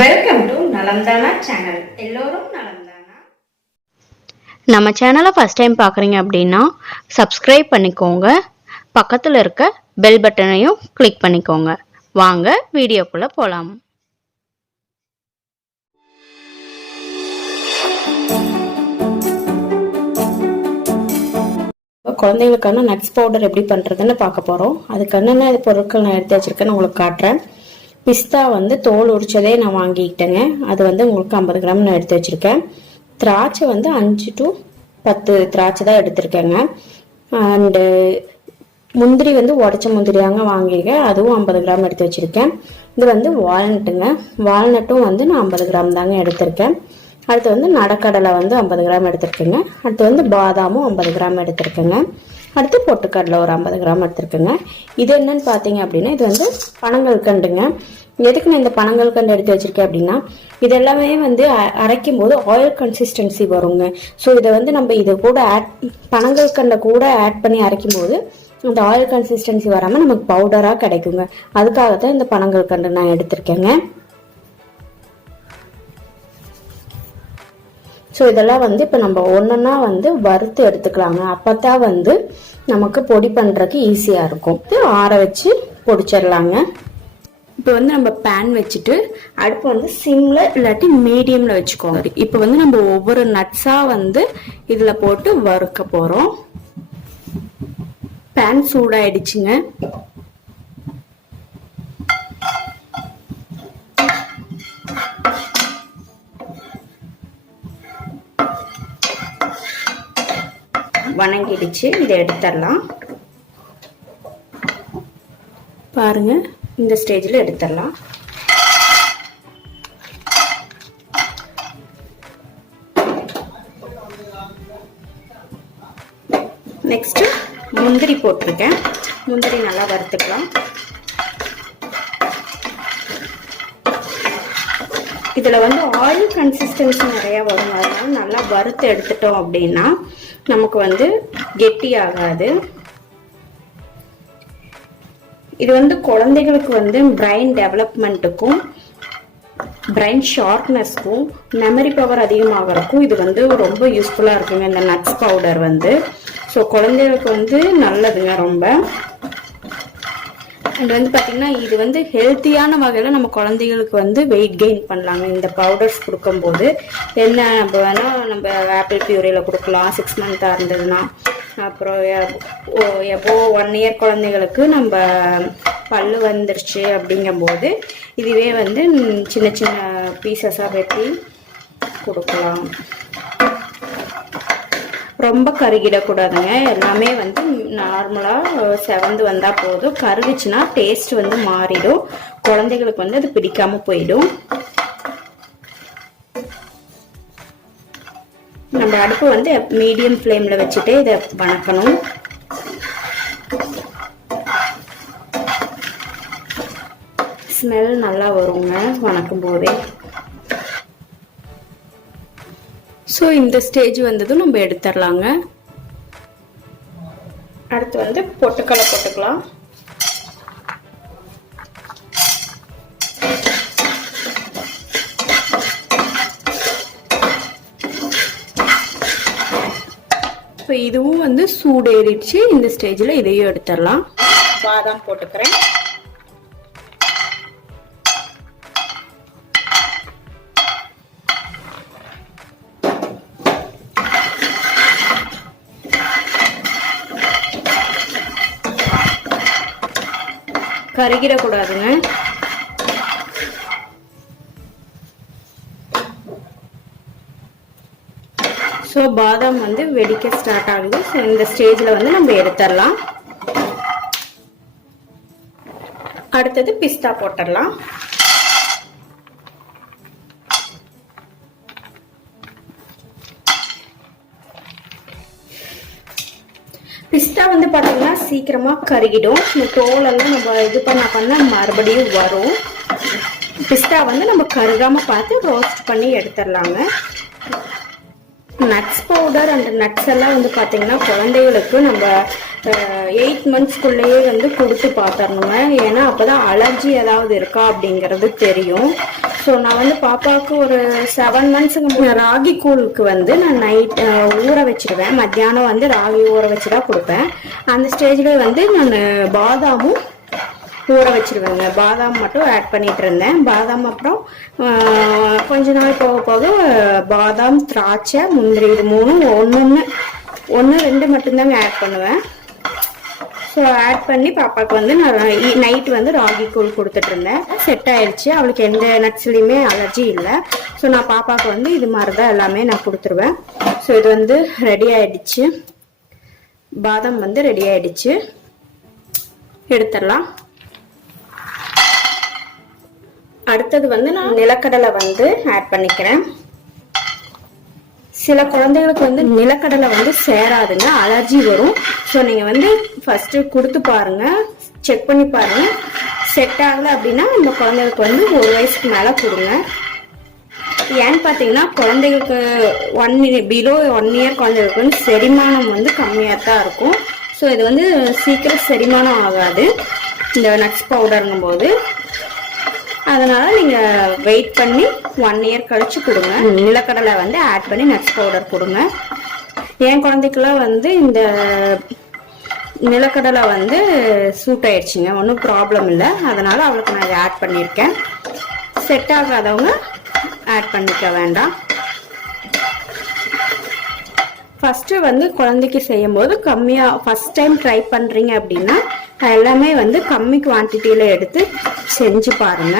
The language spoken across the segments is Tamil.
Welcome to நலம்தானா channel. எல்லோரும் நலம்தானா? நம்ம சேனலை ஃபர்ஸ்ட் டைம் பார்க்குறீங்க அப்படின்னா சப்ஸ்கிரைப் பண்ணிக்கோங்க, பக்கத்தில் இருக்க பெல் பட்டனையும் கிளிக் பண்ணிக்கோங்க. வாங்க வீடியோக்குள்ளே போகலாம். குழந்தைகளுக்கான நட்ஸ் பவுடர் எப்படி பண்ணுறதுன்னு பார்க்க போகிறோம். அதுக்கு என்னென்ன பொருட்கள் நான் எடுத்து வச்சுருக்கேன்னு உங்களுக்கு காட்டுறேன். பிஸ்தா தோல் உரிச்சதே நான் வாங்கிக்கிட்டேங்க. அது உங்களுக்கு 50 கிராம் நான் எடுத்து வச்சுருக்கேன். திராட்சை 5 to 10 திராட்சை தான் எடுத்திருக்கேங்க. அண்டு முந்திரி உடச்ச முந்திரியாங்க வாங்கியிருக்கேன். அதுவும் 50 கிராம் எடுத்து வச்சுருக்கேன். இது வால்நட்டுங்க. வால்நட்டும் நான் 50 கிராம் தாங்க எடுத்திருக்கேன். அடுத்து நடக்கடலை 50 கிராம் எடுத்திருக்கேங்க. அடுத்து பாதாமும் 50 கிராம் எடுத்திருக்கேங்க. அடுத்து பொட்டுக்கடலை ஒரு 50 கிராம் எடுத்திருக்கேங்க. இது என்னன்னு பார்த்தீங்க அப்படின்னா, இது பனங்கல்கண்டுங்க. எதுக்கு நான் இந்த பனங்கல்கண்டு எடுத்து வச்சிருக்கேன் அப்படின்னா, இது எல்லாமே அரைக்கும் போது ஆயில் கன்சிஸ்டன்சி வருங்க. ஸோ இதை நம்ம இது கூட பனங்கல்கண்டை கூட ஆட் பண்ணி அரைக்கும் போது அந்த ஆயில் கன்சிஸ்டன்சி வராமல் நமக்கு பவுடராக கிடைக்குங்க. அதுக்காகத்தான் இந்த பனங்கல்கண்டு நான் எடுத்திருக்கேங்க. ஸோ இதெல்லாம் இப்போ நம்ம ஒன்றா வறுத்து எடுத்துக்கலாங்க. அப்போ தான் நமக்கு பொடி பண்ணுறதுக்கு ஈஸியாக இருக்கும். ஆற வச்சு பொடிச்சிடலாங்க. இப்போ நம்ம பேன் வச்சுட்டு அடுப்பு சிம்ல இல்லாட்டி மீடியம்ல வச்சுக்கோங்க. இப்போ நம்ம ஒவ்வொரு நட்ஸாக இதில் போட்டு வறுக்க போகிறோம். பேன் சூடாயிடுச்சுங்க. வணங்கிடுச்சு. இதை எடுத்துடலாம். பாருங்க, இந்த ஸ்டேஜில் எடுத்துடலாம். நெக்ஸ்ட் முந்திரி போட்டிருக்கேன். முந்திரி நல்லா வறுத்துக்கலாம். இதுல ஆயில் கன்சிஸ்டன்சி நிறைய வரும். அதனால நல்லா வறுத்து எடுத்துட்டோம் அப்படின்னா நமக்கு கெட்டி ஆகாது. இது குழந்தைகளுக்கு பிரெயின் டெவலப்மெண்ட்டுக்கும் பிரெயின் ஷார்ப்னஸ்க்கும் மெமரி பவர் அதிகமாகறதுக்கும் இது ரொம்ப யூஸ்ஃபுல்லா இருக்குங்க. இந்த நட்ஸ் பவுடர் ஸோ குழந்தைகளுக்கு நல்லதுங்க ரொம்ப. அண்ட் பார்த்தீங்கன்னா இது ஹெல்த்தியான வகையில் நம்ம குழந்தைகளுக்கு வெயிட் கெயின் பண்ணலாங்க. இந்த பவுடர்ஸ் கொடுக்கும்போது என்ன நம்ம வேணால் நம்ம ஆப்பிள் பியூரியில் கொடுக்கலாம் 6 மந்த்தாக இருந்ததுன்னா. அப்புறம் எப்போ 1 இயர் குழந்தைகளுக்கு நம்ம பல்லு வந்துருச்சு அப்படிங்கும்போது இதுவே சின்ன சின்ன பீசஸாக வெட்டி கொடுக்கலாம். ரொம்ப கருகிடக்கூடாதுங்க. எல்லாமே நார்மலாக செவந்து வந்தால் போதும். கருகுச்சுன்னா டேஸ்ட் மாறிடும். குழந்தைகளுக்கு அது பிடிக்காம போயிடும். நம்ம அடுப்பு மீடியம் ஃப்ளேமில் வச்சுட்டு இதை வணக்கணும். ஸ்மெல் நல்லா வருங்க வணக்கும் போதே. ஸோ இந்த ஸ்டேஜ் வந்ததும் நம்ம எடுத்துடலாங்க. அடுத்து பொட்டுக்கடலை போட்டுக்கலாம். இப்போ இதுவும் சூடேறிடுச்சு. இந்த ஸ்டேஜில் இதையும் எடுத்துடலாம். பாதாம் போட்டுக்கிறேன். கருகிடக்கூடாதுங்க. ஸோ பாதாம் வெடிக்க ஸ்டார்ட் ஆகுது. ஸோ இந்த ஸ்டேஜில் நம்ம எடுத்துடலாம். அடுத்தது பிஸ்தா போட்டுடலாம். பிஸ்தா பார்த்தீங்கன்னா சீக்கிரமா கருகிடும். இந்த தோலெல்லாம் நம்ம இது பண்ண மறுபடியும் வரும். பிஸ்தா நம்ம கருகாம பார்த்து ரோஸ்ட் பண்ணி எடுத்துடலாங்க. நட்ஸ் பவுடர் அண்ட் நட்ஸ் எல்லாம் பார்த்தீங்கன்னா குழந்தைகளுக்கு நம்ம 8 மந்த்ஸ்க்குள்ளேயே கொடுத்து பார்த்துடணுங்க. ஏன்னா அப்போதான் அலர்ஜி ஏதாவது இருக்கா அப்படிங்கிறது தெரியும். ஸோ நான் வந்து பாப்பாவுக்கு ஒரு 7 மந்த்ஸுக்கு ராகி கூழுக்கு வந்து நான் நைட் ஊற வச்சிருவேன். மத்தியானம் வந்து ராகி ஊற வச்சு தான் கொடுப்பேன். அந்த ஸ்டேஜ்லேயே வந்து நான் பாதாமும் ஊற வச்சிருவேங்க. பாதாம் மட்டும் ஆட் பண்ணிட்டு இருந்தேன். பாதாம் அப்புறம் கொஞ்ச நாள் போக போக பாதாம், திராட்சை, முந்திரி இது மூணும் ஒன்று 2 மட்டும்தாங்க ஆட் பண்ணுவேன். ஸோ ஆட் பண்ணி பாப்பாவுக்கு வந்து நான் நைட் வந்து ராகி கூழ் கொடுத்துட்டு இருந்தேன். செட் ஆயிடுச்சு. அவளுக்கு எந்த நட்ஸ்லையுமே அலர்ஜி இல்லை. ஸோ நான் பாப்பாவுக்கு வந்து இது மாதிரி தான் எல்லாமே நான் கொடுத்துருவேன். ஸோ இது வந்து ரெடி ஆயிடுச்சு. பாதாம் வந்து ரெடி ஆயிடுச்சு. எடுத்துடலாம். அடுத்தது வந்து நான் நிலக்கடலை வந்து ஆட் பண்ணிக்கிறேன். சில குழந்தைகளுக்கு வந்து நிலக்கடலை வந்து சேராதுங்க, அலர்ஜி வரும். ஸோ நீங்கள் வந்து ஃபர்ஸ்ட் கொடுத்து பாருங்க, செக் பண்ணி பாருங்க. செட் ஆகலை அப்படின்னா இந்த குழந்தைகளுக்கு வந்து 1 வயசுக்கு மேலே கொடுங்க. ஏன்னு பார்த்தீங்கன்னா குழந்தைகளுக்கு பிலோ 1 இயர் குழந்தைகளுக்கு வந்து செரிமானம் வந்து கம்மியாக தான் இருக்கும். ஸோ இது வந்து சீக்கிரம் செரிமானம் ஆகாது இந்த நட்ஸ் பவுடருங்கும் போது. அதனால நீங்க வெயிட் பண்ணி 1 இயர் கழிச்சு கொடுங்க. நிலக்கடலை வந்து ஆட் பண்ணி நட்ஸ் பவுடர் கொடுங்க. என் குழந்தைக்கெல்லாம் வந்து இந்த நிலக்கடலை வந்து சூட் ஆயிடுச்சுங்க, ஒன்றும் ப்ராப்ளம் இல்லை. அதனால அவளுக்கு நான் இதை ஆட் பண்ணியிருக்கேன். செட் ஆகாதவங்க ஆட் பண்ணிக்க வேண்டாம். ஃபர்ஸ்ட் வந்து குழந்தைக்கு செய்யும் போது கம்மியாக ஃபர்ஸ்ட் டைம் ட்ரை பண்ணுறீங்க அப்படின்னா எல்லாமே வந்து கம்மி குவான்டிட்டியில் எடுத்து செஞ்சு பாருங்க.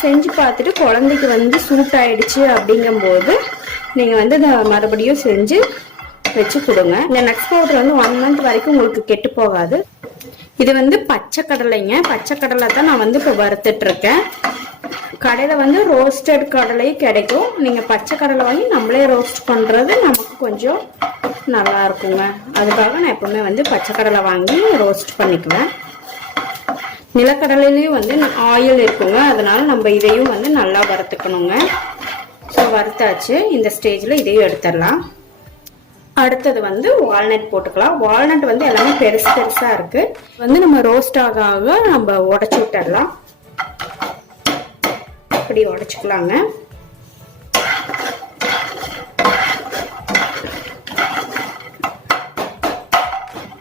செஞ்சு பார்த்துட்டு குழந்தைக்கு வந்து சூட் ஆயிடுச்சு அப்படிங்கும்போது நீங்கள் வந்து இதை மறுபடியும் செஞ்சு வச்சு கொடுங்க. இந்த நட்ஸ் பவுடர் வந்து 1 மந்த் வரைக்கும் உங்களுக்கு கெட்டு போகாது. இது வந்து பச்சை கடலைங்க. பச்சை கடலை தான் நான் வந்து இப்போ வறுத்துட்டு இருக்கேன். கடையில் வந்து ரோஸ்டட் கடலையும் கிடைக்கும். நீங்கள் பச்சை கடலை வாங்கி நம்மளே ரோஸ்ட் பண்ணுறது நமக்கு கொஞ்சம் நல்லா இருக்குங்க. அதுக்காக நான் எப்பவுமே வந்து பச்சை கடலை வாங்கி ரோஸ்ட் பண்ணிக்குவேன். நிலக்கடலையிலையும் வந்து ஆயில் இருக்குங்க, அதனால நம்ம இதையும் வந்து நல்லா வறுத்துக்கணுங்க. ஸோ வறுத்தாச்சு. இந்த ஸ்டேஜில் இதையும் எடுத்துடலாம். அடுத்தது வந்து வால்நட் போட்டுக்கலாம். வால்நட் வந்து எல்லாமே பெருசு பெருசாக இருக்கு. வந்து நம்ம ரோஸ்ட் ஆக ஆக நம்ம உடச்சி விட்டுடலாம். இப்படி உடைச்சுக்கலாங்க.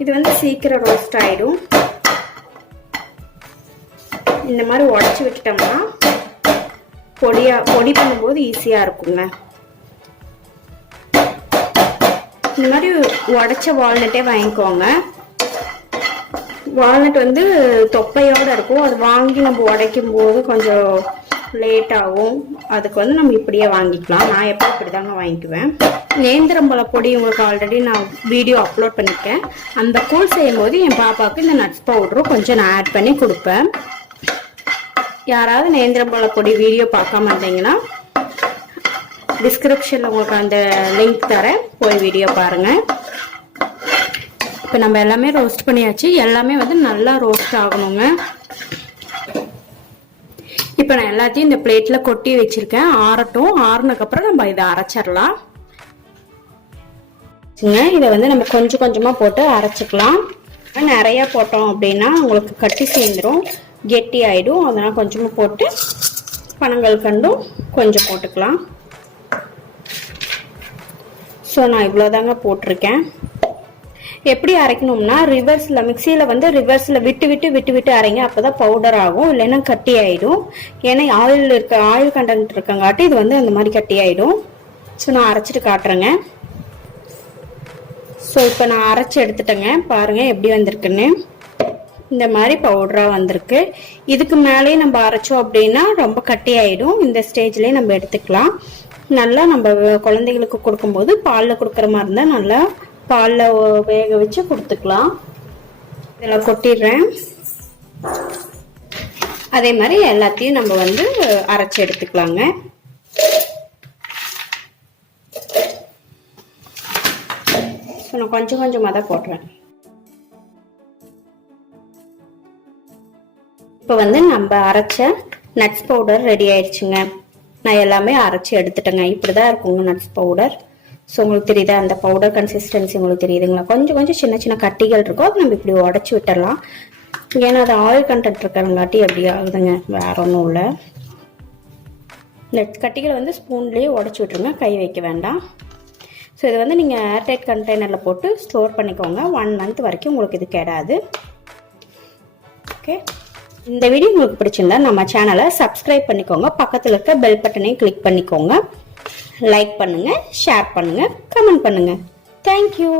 இது வந்து சீக்கிரம் ரோஸ்ட் ஆயிடும். இந்த மாதிரி உடைச்சு விட்டுட்டோம்னா பொடி பண்ணும்போது ஈஸியா இருக்குங்க. இந்த மாதிரி உடைச்ச வால்நட்டே வாங்கிக்கோங்க. வால்நட் வந்து தொப்பையோட இருக்கும். அது வாங்கி நம்ம உடைக்கும் போது கொஞ்சம் லேட் ஆகும். அதுக்கு வந்து நம்ம இப்படியே வாங்கிக்கலாம். நான் எப்போ இப்படிதாங்க வாங்கிக்குவேன். நேந்திரம்பழ பொடி உங்களுக்கு ஆல்ரெடி நான் வீடியோ அப்லோட் பண்ணிருக்கேன். அந்த கூழ் செய்யும் போது என் பாப்பாவுக்கு இந்த நட்ஸ் பவுடரும் கொஞ்சம் நான் ஆட் பண்ணி கொடுப்பேன். யாராவது நேந்திரம்பழ பொடி வீடியோ பார்க்காம இருந்தீங்கன்னா டிஸ்கிரிப்ஷன்ல உங்களுக்கு அந்த லிங்க் தரேன், போய் வீடியோ பாருங்க. இப்போ நம்ம எல்லாமே ரோஸ்ட் பண்ணியாச்சு. எல்லாமே வந்து நல்லா ரோஸ்ட் ஆகணுங்க. இப்போ நான் எல்லாத்தையும் இந்த பிளேட்ல கொட்டி வச்சிருக்கேன். ஆறட்டும். ஆறுனதுக்கப்புறம் நம்ம இதை அரைச்சிடலாம். இதை வந்து நம்ம கொஞ்சம் கொஞ்சமா போட்டு அரைச்சிக்கலாம். நிறைய போட்டோம் அப்படின்னா உங்களுக்கு கட்டி சேர்ந்துடும், கெட்டி ஆயிடும். அதனால கொஞ்சமா போட்டு பனங்கள் கண்டும் கொஞ்சம் போட்டுக்கலாம். ஸோ நான் இவ்வளோதாங்க போட்டிருக்கேன். எப்படி அரைக்கணும்னா ரிவர்ஸில் மிக்சியில் வந்து ரிவர்ஸில் விட்டு விட்டு விட்டு விட்டு அரைங்க. அப்போ தான் பவுடர் ஆகும், இல்லைன்னா கட்டி ஆகிடும். ஏன்னா ஆயில் கண்டென்ட் இருக்கங்காட்டி இது வந்து அந்த மாதிரி கட்டி ஆகிடும். ஸோ நான் அரைச்சிட்டு காட்டுறேங்க. ஸோ இப்போ நான் அரைச்சி எடுத்துட்டேங்க. பாருங்கள் எப்படி வந்திருக்குன்னு. இந்த மாதிரி பவுடராக வந்திருக்கு. இதுக்கு மேலேயே நம்ம அரைச்சோம் அப்படின்னா ரொம்ப கட்டி ஆகிடும். இந்த ஸ்டேஜ்லேயே நம்ம எடுத்துக்கலாம். நல்லா நம்ம குழந்தைகளுக்கு கொடுக்கும்போது பாலில் கொடுக்குற மாதிரி இருந்தால் நல்லா பாலில் வேக வச்சு கொடுத்துக்கலாம். இதில் கொட்டிடுறேன். அதே மாதிரி எல்லாத்தையும் நம்ம வந்து அரைச்சி எடுத்துக்கலாங்க. நான் கொஞ்சம் கொஞ்சமாக தான் போடுறேன். இப்போ வந்து நம்ம அரைச்ச நட்ஸ் பவுடர் ரெடி ஆயிடுச்சுங்க. நான் எல்லாமே அரைச்சி எடுத்துட்டேங்க. இப்படிதான் இருக்குங்க நட்ஸ் பவுடர். ஸோ உங்களுக்கு தெரியுதா அந்த பவுடர் கன்சிஸ்டன்சி உங்களுக்கு தெரியுதுங்களா? கொஞ்சம் கொஞ்சம் சின்ன சின்ன கட்டிகள் இருக்கும். அது நம்ம இப்படி உடச்சி விட்டுடலாம். ஏன்னா அது ஆயில் கண்டென்ட் இருக்கிறங்காட்டி அப்படி ஆகுதுங்க, வேற ஒன்றும் இல்லை. இந்த கட்டிகளை வந்து ஸ்பூன்லேயே உடச்சி விட்ருங்க, கை வைக்க வேண்டாம். ஸோ இது வந்து நீங்கள் ஏர்டைட் கண்டெய்னரில் போட்டு ஸ்டோர் பண்ணிக்கோங்க. 1 மந்த் வரைக்கும் உங்களுக்கு இது கெடாது. ஓகே, இந்த வீடியோ உங்களுக்கு பிடிச்சிருந்தா நம்ம சேனலை சப்ஸ்கிரைப் பண்ணிக்கோங்க. பக்கத்தில் இருக்க பெல் பட்டனையும் கிளிக் பண்ணிக்கோங்க. லைக் பண்ணுங்கள், ஷேர் பண்ணுங்கள், கமெண்ட் பண்ணுங்கள். தேங்க்யூ.